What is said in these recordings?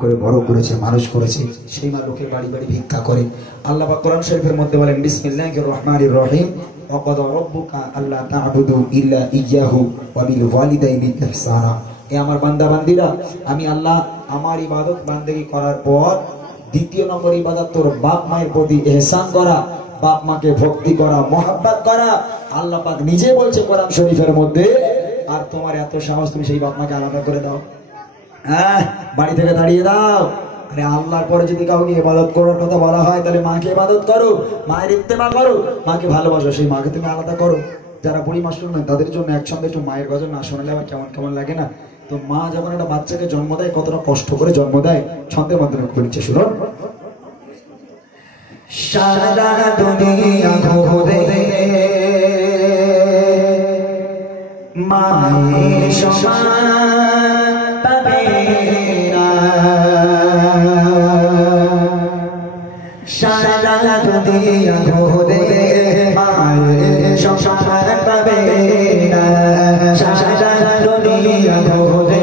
করে বড় করেছে, মানুষ করেছে, সেই মা লোকের বাড়ি বাড়ি ভিক্ষা করে। আল্লাহ পাক কোরআন শরীফের মধ্যে বলেন, বিসমিল্লাহির রহমানির রহিম, ওয়াকাদা রাব্বুকা আল্লা তা'বুদু ইল্লা ইয়্যাহু ওয়া বিল ওয়ালিদাইনি ইহসানা। এ আমার বান্দা বান্দীরা, আমি আল্লাহ আমার ইবাদত বান্দেগী করার পর দ্বিতীয় নম্বর ইবাদত তোর বাপ মায়ের প্রতি ইহসান করা, বাপ মাকে ভক্তি করা, মহব্বত করা। আল্লাহ পাক নিজে বলছে কোরআন শরীফের মধ্যে, আর তোমার এত সাহস তুমি সেই বাপ মাকে আলাদা করে দাও? হ্যাঁ, বাড়ি থেকে দাঁড়িয়ে দাও। আরে আল্লাহর পরে যদি কাউকে ইবাদত করার কথা বলা হয়, তাহলে মাকে ইবাদত করো, মায়ের ইত্তেবা করো, মাকে ভালোবাসো, সেই মাকে তুমি আলাদা করো। যারা বুড়ি মা শুনবেন তাদের জন্য একসঙ্গে একটু মায়ের গজল না শোনালে আবার কেমন কেমন লাগে না? তো মা যখন একটা বাচ্চাকে জন্ম দেয়, কতটা কষ্ট করে জন্ম দেয়, ছন্দের মাধ্যমে বলছে, শুনুন। সারা দুনিয়া ঘুরে মায়ের সমান পাবে না, সারা দুনিয়া ঘুরে মায়ের সমান পাবে না, সারা দুনিয়া ঘুরে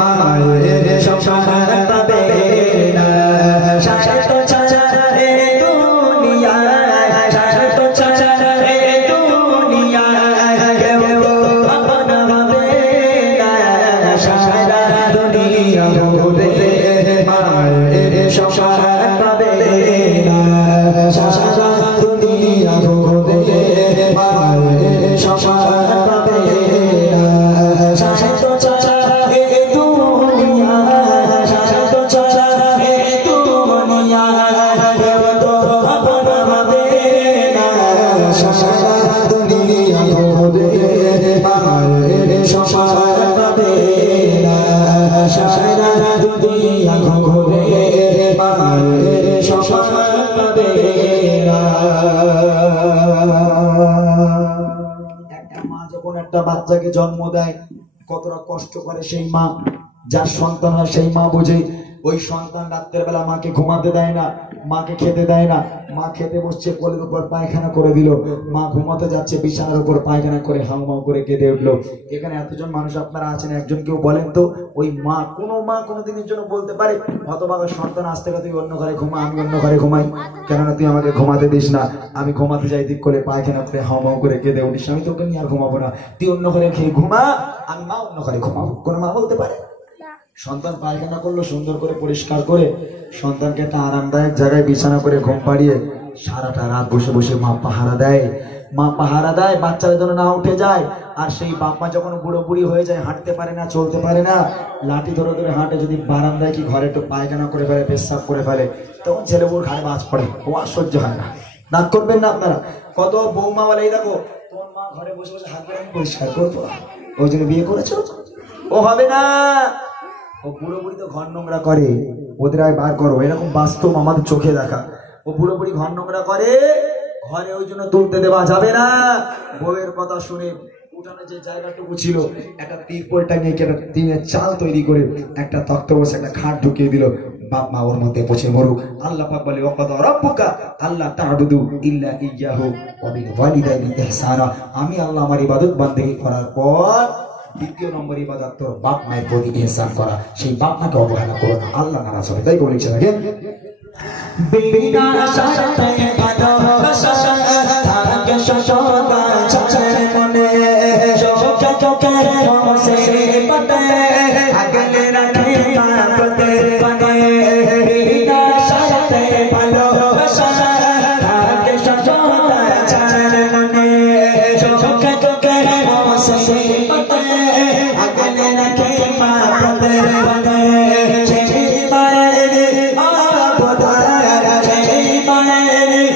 মায়ের সমান পাবে না। সারা তো ছাড়া রে দুনিয়া, সারা তো ছাড়া রে দুনিয়া, কেউ তো আপন হবে না, সারা দুনিয়া ঘুরে মায়ের সমান পাবে না, সারা দুনিয়া ঘুরে মায়ের সমান পাবে না। সারা তো ছাড়া রে দুনিয়া, সারা তো ছাড়া রে দুনিয়া, কেউ তো আপন হবে না, সারা দুনিয়া ঘুরে মায়ের সমান পাবে না, সারা দুনিয়া ঘুরে মায়ের সমান পাবে না। একটা মা যখন একটা বাচ্চাকে জন্ম দেয়, কতটা কষ্ট করে সেই মা। যার সন্তান হয় সেই মা বোঝে। ওই সন্তান রাত্রের বেলা মাকে ঘুমাতে দেয় না, মাকে খেতে দেয় না। মা খেতে বসছে, কোলের উপর পায়খানা করে দিল, মা ঘুমাতে যাচ্ছে, বিছানার উপর পায়খানা করে হাউমাউ করে কেঁদে উঠলো। এখানে এতজন মানুষ আপনারা আছেন, একজন কেউ বলেন তো, ওই মা, কোনো মা কোনোদিনের জন্য বলতে পারে, হতভাগা সন্তান আজ থেকে তুই অন্য ঘরে ঘুমা, আমি অন্য ঘরে ঘুমাই, কেননা তুই আমাকে ঘুমাতে দিস না, আমি ঘুমাতে যাই দিক করে পায়খানা করে হাউমাউ করে কেঁদে উঠিস, আমি তোকে নিয়ে আর ঘুমাবো না, তুই অন্য ঘরে খেয়ে ঘুমা, আমি মা অন্য ঘরে ঘুমাবো? কোন মা বলতে পারে? সন্তান পায়খানা করলো, সুন্দর করে পরিষ্কার করে সন্তানকে একটা আরামদায়ক জায়গায় বিছানা করে ঘুম পাড়িয়ে সারাটা রাত বসে বসে মা পাহারা দেয়। মা পাহারা দেয় বাচ্চারা যেন না উঠে যায়। আর সেই বাপমা যখন বুড়ো বুড়ি হয়ে যায়, হাঁটতে পারে না, চলতে পারে না, লাঠি ধরে ধরে হাঁটে, যদি বারান্দায় কি ঘরে একটু পায়খানা করে ফেলে, পেশাব করে ফেলে, তখন ছেলে বউর ঘাড়ে বাজ পড়ে, ও আর সহ্য হয় না। নাক করবেন না আপনারা? কত বৌমা বলে, এই দেখো তোমার মা ঘরে বসে বসে হাত ধরে পরিষ্কার করবো, ওই জন্য বিয়ে করেছো? ও হবে না, ও বুড়ো বুড়ি তো ঘর নোংরা করে, ওদের আয় বার করো। এরকম বাস্তব আমাদের চোখে দেখা। ও বুড়ো বুড়ি ঘর নোংরা করে, ঘরে ওই জন্য তুলতে দেওয়া যাবে না। বউয়ের কথা শুনে উঠানে যে জায়গাটুকু ছিল, একটা তিরপল টাঙিয়ে একটা টিনের চাল তৈরি করে একটা তক্ত বসে একটা খাট ঢুকিয়ে দিল, বাপ মা ওর মধ্যে পচে মরুক। আল্লাহ পাক বলে, ওয়াকাদা রাব্বুকা আল্লা তা'বুদু ইল্লা ইয়্যাহু ওয়া বিল ওয়ালিদাইনি ইহসানা। আমি আল্লাহ আমার ইবাদত বান্দেগী করার পর দ্বিতীয় নম্বর ইবাদত তোর বাপ মায়ের প্রতি ইহসান করা, সেই বাপ মাকে অবহেলা করো না, আল্লাহ নারাজ হবে। তাই বলেছে নাকি? বিনা শর্তে ভালোবাসা থাকে সদা চাচের মনে, চোখে চোখে রসে পতে আগলে রাখে কাঁপতে বনে। বিনা শর্তে ভালোবাসা থাকে সদা চাচের মনে, চোখে চোখে রসে পতে আগলে রাখে কাঁপতে বনে। সেই মায়ের আবদার, সেই মায়ের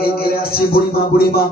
এই আসছে বুড়িমা